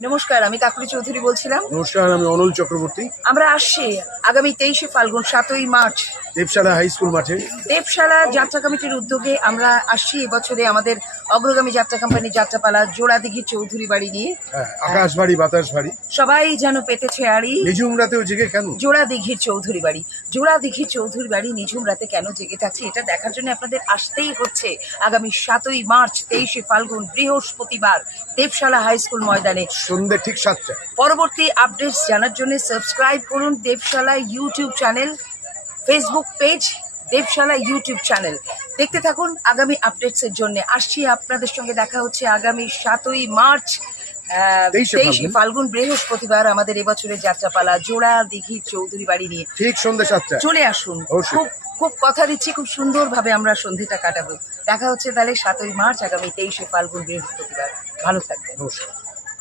নমস্কার, আমি কাকুলি চৌধুরী বলছিলাম। নমস্কার, আমি অনল চক্রবর্তী। আমরা আসছি আগামী 23শে ফাল্গুন 7ই মার্চ দেবশালা হাই স্কুল মাঠে দেবশালা যাত্রা কমিটির উদ্যোগে আমরা আসছি এবছরে আমাদের অগ্রগামী যাত্রা কোম্পানির যাত্রাপালা জোড়াদিঘি চৌধুরী বাড়ি নিয়ে। আকাশ বাড়ি বাতাস বাড়ি সবাই যেন পেতেছে আড়ি, নিঝুম রাতেও জেগে কেন? জোড়াদিঘির চৌধুরী বাড়ি। জোড়াদিঘির চৌধুরী বাড়ি নিঝুম রাতে কেন জেগে থাকছে এটা দেখার জন্য আপনাদের আসতেই হচ্ছে আগামী 7ই মার্চ 23শে ফাল্গুন বৃহস্পতিবার দেবশালা হাই স্কুল ময়দানে সন্ধ্যে ঠিক 7টায়। পরবর্তী আপডেটস জানার জন্য সাবস্ক্রাইব করুন Debshala YouTube channel, Facebook page Debshala YouTube channel. দেখতে থাকুন আগামী আপডেটসের জন্য। আসছি আপনাদের সঙ্গে দেখা হচ্ছে আগামী 7ই মার্চ 23শে ফাল্গুন বৃহস্পতিবার আমাদের এবছরের যাত্রাপালা জোড়াদিঘি চৌধুরী বাড়ি নিয়ে ঠিক সন্ধ্যে 7টায় চলে আসুন। খুব কথা দিচ্ছি, খুব সুন্দরভাবে আমরা সন্ধ্যেটা কাটাবো। দেখা হচ্ছে তাহলে 7ই মার্চ আগামী 23শে ফাল্গুন বৃহস্পতিবার। ভালো থাকবেন। নমস্কার।